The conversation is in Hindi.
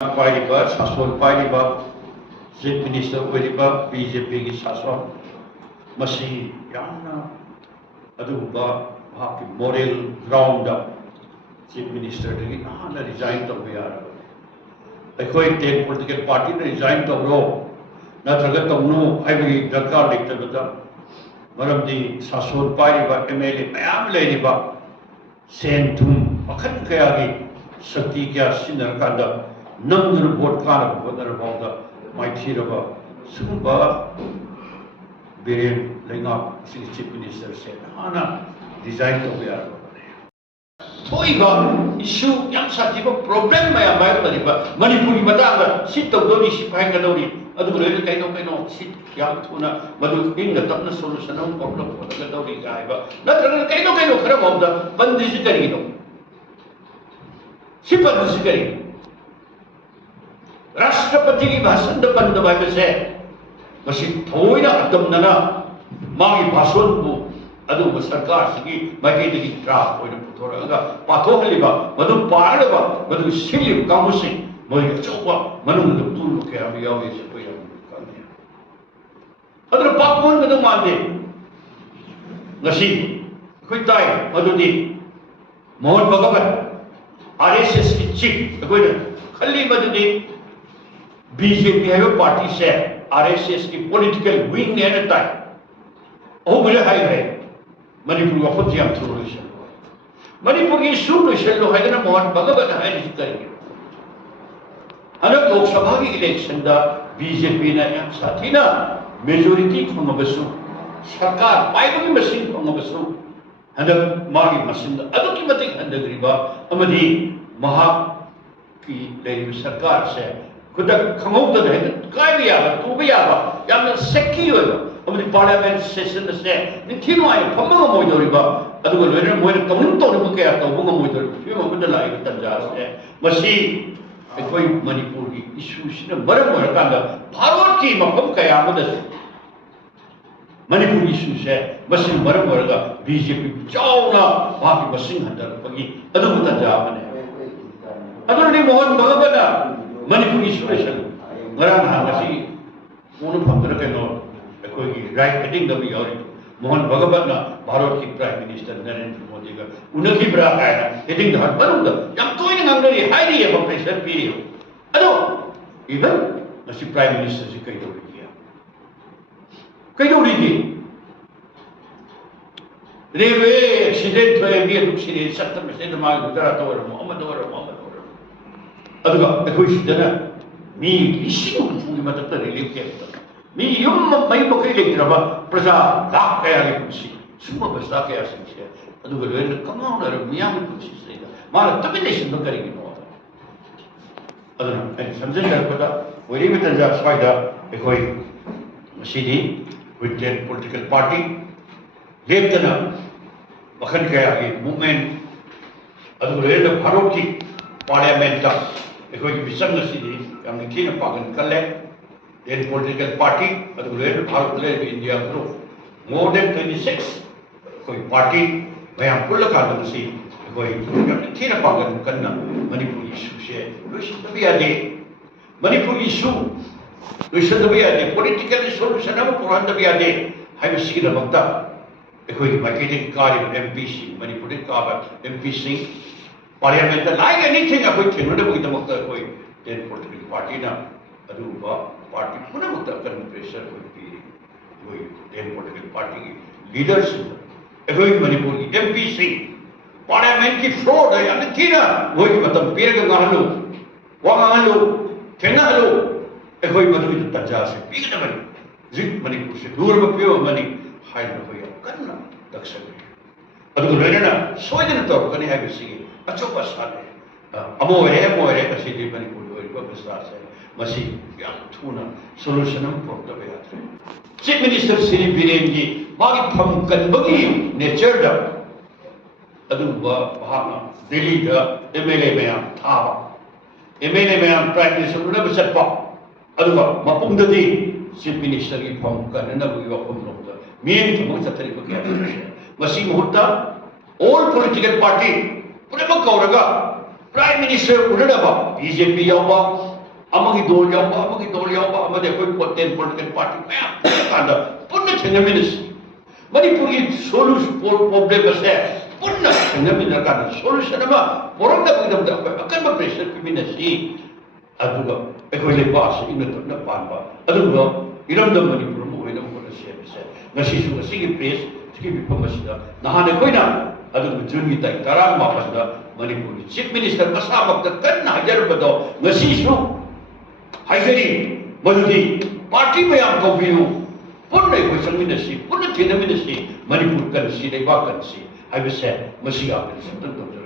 पाइरिबा सासन पाइरिबा चीफ मिनिस्टर ओइरिबा बीजेपी की सासन मसी यामना अदुबा भाकी मोरल ग्राउंड चीफ मिनिस्टर दगी नाना रिजाइन तब यार अखोई टेन पॉलिटिकल पार्टी ने रिजाइन तबरो नत्रगा तमनु हाइबगी दरकार लेतबदा मरमदी सासन पाइरिबा एमएलए मयाम लेरिबा सेन थुम मखन कयागी शक्ति क्या सिनर कांदा नंदर वोट काना बदर बाउदा माइथीरबा सुबा बेरेन लेंगा चीफ मिनिस्टर से हाना डिजाइन तो यार थोइबा इशू याम साथीबा प्रॉब्लम मया बाय तरिबा मणिपुरी मदांगा सिट तौदोरी सिपाई गदौरी अदु लोइले कैनो सिट याम थुना मदु इंग तपना सोल्यूशन हम प्रॉब्लम गदौरी गायबा नत्रगा कैनो खरा बाउदा बंदिसि करिनो सिपदिसि करिनो राष्ट्रपति की भाषण पंदब है थोड़ा अतमना मांगी भाषण को सरकार की माइकई ड्राफ्ट पुथोरगा पाथोहलिबा मधु पारबा मधु सिलिब कामुसिंग मोय अचौबा मनुंग पुल क्या यावे से कोई काने अदर पाकोन मधु मानदे नसी कोई ताई मधुदी मोहन भगवत आरएसएस की चीफ कोई खली मधुदी बीजेपी है पार्टी से आरएसएस की पॉलिटिकल विंग है ना ताई ओ बोले हाई है मणिपुर का खुद जाम थ्रू लेशन मणिपुर की इशू लेशन लो है ना मोहन भगवत है नहीं करेंगे अनक लोकसभा की इलेक्शन दा बीजेपी ने यम साथी ना मेजॉरिटी खोंग बसु सरकार पाइबगी मशीन खोंग बसु हंदक मागी मशीन अदु की मतिक हंदगरिबा अमदी महा की लेरी सरकार से खुद खंगौद है काय भी आवा तू भी आवा याम सेक्की होय अमदी पार्लियामेंट सेशन से निथिनो आय फमंग मोइदोरिबा अदुगो लोइने मोइने तमुन तोरबु के आतो बुंग मोइदोरि फिम अमद लाइ तंजा से मसी कोई मणिपुर की इशू सिन मरम मरकांदा भारत की मफम कया मदस मणिपुर इशू से मसी मरम मरगा बीजेपी चावना बाकी मसिंग हंदर पगी अदुगो तंजा बने अदुनि मोहन भगवना मणिपुर इशू लेशन ngara na ngasi मोन फंदर केनो कोई राइट हेडिंग दबी और मोहन भगवत ना भारत की प्राइम मिनिस्टर नरेंद्र मोदी का उनकी ब्रा है हेडिंग द बरुद यम तो इन अंगरी हाईली है प्रेशर पीरियड अदो इवन मसी प्राइम मिनिस्टर से कई दौड़ी की रेलवे एक्सीडेंट हुए भी दुखी सत्तर में से दिमाग गुजरात और मोहम्मद अदुगा कोई सिदना मी इसी की मदद रिलीफ के मी युम मई बकरी लेकिरबा प्रजा लाख कया के कुछ सुमा बसा के आसे अदुगा लोइन कमाउन र मियां में कुछ से मार तबिनेशन तो करेगी नो अदुना समझन कर पता वरी में तंजा फायदा कोई मसीदी विद पॉलिटिकल पार्टी लेतना वखन कया के मूवमेंट अदुगा लोइन भारत की पार्लियामेंट का कोई विसंग सिदी हम निखिन पागन कले then political party अदुगले भारत ले इंडिया ग्रुप more than 26 कोई पार्टी मैं पुल का दंसी कोई निखिन पागन कन्ना मणिपुर इशू से लुशन तभी आदे मणिपुर इशू लुशन तभी आदे पॉलिटिकल सॉल्यूशन हम पुरान तभी आदे हाई बसी की नमकता कोई मार्केटिंग कार्य एमपीसी मणिपुर का एमपीसी पार्लियामेंट लाइक एनीथिंग कोई थिंग ने कोई नमकता कोई then political party ना अदुबा पार्टी पुनः मुक्त करने प्रेशर कोई then political party की लीडर्स कोई मणिपुर की एमपीसी पार्लियामेंट की फ्रॉड है यानी थी ना वही मतलब पेड़ का गाहलो वहाँ गाहलो ठेंगा हलो कोई मधुरी तंजा से पीक न बनी जिक मणिपुर से दूर में पियो मनी हाई न कोई करना दक्षिण अदुगो लेना सोचने तो कने है बिसी अच्छो पसाले अमोरे कसी दी मणिपुर विश्वास है मसी याम थूना सॉल्यूशन हम प्रोग्राम यात्रे चीफ मिनिस्टर श्री बीरेन जी मागी फम कनबगी नेचर द अदुबा भागना दिल्ली द एमएलए में हम थाबा एमएलए में हम प्राइम मिनिस्टर ने बसपा अदुबा मपुंग ददी चीफ मिनिस्टर की फम करना बुई वफम लोग मेन थमो चतरी बके मसी मुहूर्त ऑल पॉलिटिकल पार्टी पुनः कौरगा प्राइम मिनिस्टर उन्नडबा बीजेपी यावा amagi dol yawa amade koi poten political party maya kanda punna thengaminasi Manipuri solution problem ase punna thengamina kanda solution ama porong da bidam da akan ba pressure piminasi aduga ekoi le pass ina to na panba aduga iramda Manipur mo ina ko na se ngasi su ngasi ki press ki bipamasida nahane koina aduga juni tai tarang mapasda Manipur chief minister masamak da kanna hajar bado ngasi su haigari madudi party mayam ko biu punna ko sangminasi punna thengaminasi Manipur kan si dei ba kan si haibase masiya kan